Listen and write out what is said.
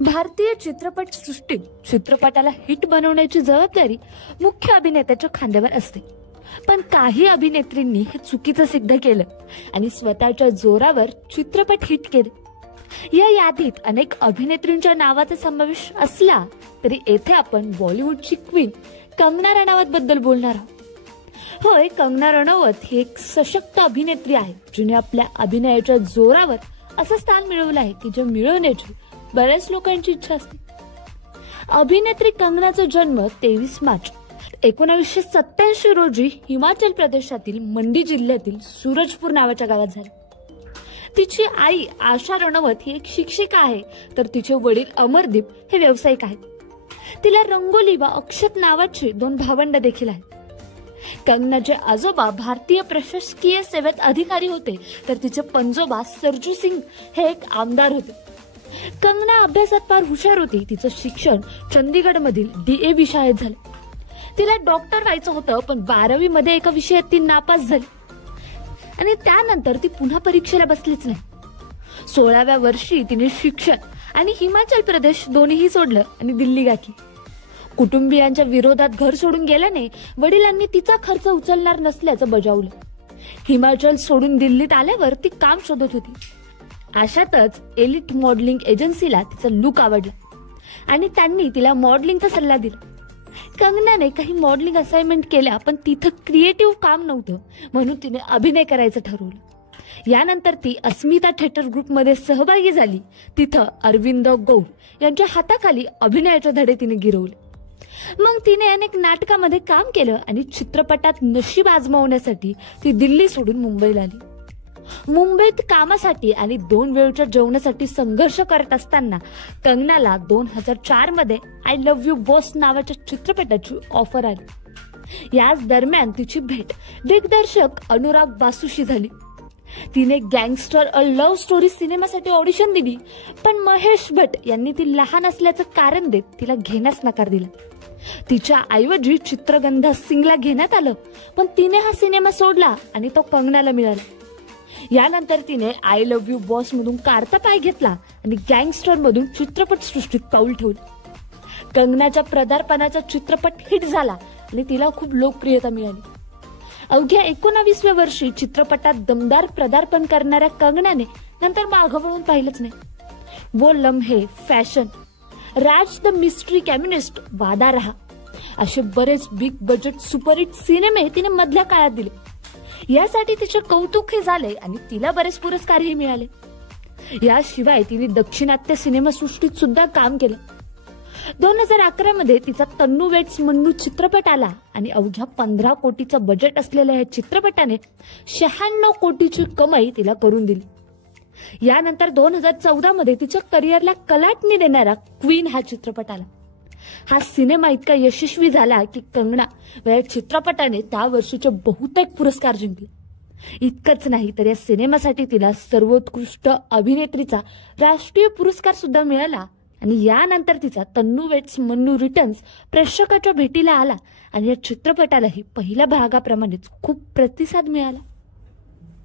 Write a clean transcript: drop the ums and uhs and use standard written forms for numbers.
भारतीय चित्रपट सृष्टीत चित्रपटाला हिट बनवण्याची जबाबदारी मुख्य अभिनेत्याच्या खांद्यावर असते, पण काही अभिनेत्रींनी हे चुकीचं सिद्ध केलं आणि स्वतःच्या जोरावर चित्रपट हिट केले। या यादीत अनेक अभिनेत्रींच्या नावाचा समावेश असला तरी येथे आपण बॉलिवूडची क्वीन कंगना रनौत बद्दल बोलणार आहोत। होय, कंगना रनौत ही एक सशक्त अभिनेत्री आहे जिने आपल्या अभिनयाच्या जोरावर असं स्थान मिळवलं आहे की जे मिळवण्याची बऱ्याच लोकांची इच्छा असते। अभिनेत्री कंगनाचा जन्म 23 मार्च 1987 रोजी हिमाचल प्रदेशातील मंडी जिल्ह्यातील सूरजपूर नावाच्या गावात झाला। तिची आई आशा रनौत ही एक शिक्षिका आहे, तर तिचे वडील अमरदीप हे व्यावसायिक आहेत। तिला रंगोली व अक्षत नावाची 2 भावंड देखील आहेत। कंगनाचे आजोबा भारतीय प्रशासकीय सेवेत अधिकारी होते, तर तिचे पणजोबा सरजू सिंग हे एक आमदार होते। कंगना अभ्यासात फार हुशार होती। तिचं शिक्षण चंदीगड मधील DAV शाळेत झालं। तिला डॉक्टर व्हायचं होतं, पण 12वी मध्ये एका विषयात ती नापास झाली आणि त्यानंतर ती पुन्हा परीक्षेला बसलीच नाही। 16व्या वर्षी तिने शिक्षण आणि हिमाचल प्रदेश दोन्हीही सोडलं आणि दिल्ली गाठली। कुटुंबियांच्या विरोधात घर सोडून गेल्याने वडिलांनी तिचा खर्च उचलणार नसल्याचं बजावलं। हिमाचल सोडून दिल्लीत आल्यावर ती काम शोधत होती। अशातच एलिट मॉडेलिंग एजन्सीला तिचा लुक आवडला आणि त्यांनी तिला मॉडेलिंगचा सल्ला दिला। कंगनाने काही मॉडेलिंग असाइनमेंट केल्या, पण तिथं क्रिएटिव्ह काम नव्हतं म्हणून तिने अभिनय करायचं ठरवलं। यानंतर ती अस्मिता थिएटर ग्रुपमध्ये सहभागी झाली। तिथं अरविंद गौर यांच्या हाताखाली अभिनयाचे धडे तिने गिरवले। मग तिने अनेक नाटकामध्ये काम केलं आणि चित्रपटात नशीब आजमावण्यासाठी ती दिल्ली सोडून मुंबईला आली। मुंबईत कामासाठी आणि 2 वेळच्या जेवणासाठी संघर्ष करत असताना कंगनाला 2004 मध्ये आय लव्ह यू बॉस नावाच्या चित्रपटाची ऑफर आली। याच दरम्यान तिची भेट दिग्दर्शक अनुराग बासूशी झाली। तिने गँगस्टर अ लव्ह स्टोरी सिनेमासाठी ऑडिशन दिली, पण महेश भट्ट यांनी ती लहान असल्याचं कारण देत तिला घेण्यास नकार दिला। तिच्या ऐवजी चित्रगंधा सिंगला घेण्यात आलं, पण तिने हा सिनेमा सोडला आणि तो कंगनाला मिळाला। यानंतर तिने आय लव्ह यू बॉस मधून कारता पाय घेतला आणि गँगस्टर मधून चित्रपट सृष्टीत पाऊल ठेवलं। कंगनाच्या पदार्पणाचा चित्रपट हिट झाला आणि तिला खूप लोकप्रियता मिळाली। अवघ्या 19व्या वर्षी चित्रपटात दमदार पदार्पण करणाऱ्या कंगनाने नंतर मागं वळून पाहिलंच नाही। Woh Lamhe, fashion, Raaz the mystery कम्युनिस्ट, वादा रहा असे बरेच बिग बजेट सुपरहिट सिनेमे तिने मधल्या काळात दिले। यासाठी तिचे कौतुकही झाले आणि तिला बरेच पुरस्कारही मिळाले। याशिवाय तिने दक्षिणात्य सिनेमासृष्टीत सुद्धा काम केलं। 2011 मध्ये तिचा तन्नू वेट्स मन्नू चित्रपट आला आणि अवघ्या 15 कोटीचं बजेट असलेल्या या चित्रपटाने 96 कोटीची कमाई तिला करून दिली। यानंतर 2014 मध्ये तिच्या करिअरला कलाटणी देणारा क्वीन हा चित्रपट आला। हा सिनेमा इतका यशस्वी झाला की कंगना या चित्रपटाने त्या वर्षीचे बहुतेक पुरस्कार जिंकले। इतकंच नाही तर या सिनेमासाठी तिला सर्वोत्कृष्ट अभिनेत्रीचा राष्ट्रीय पुरस्कार सुद्धा मिळाला आणि यानंतर तिचा तन्नू वेट्स मन्नू रिटर्न्स प्रेक्षकाच्या भेटीला आला आणि या चित्रपटालाही पहिल्या भागाप्रमाणेच खूप प्रतिसाद मिळाला।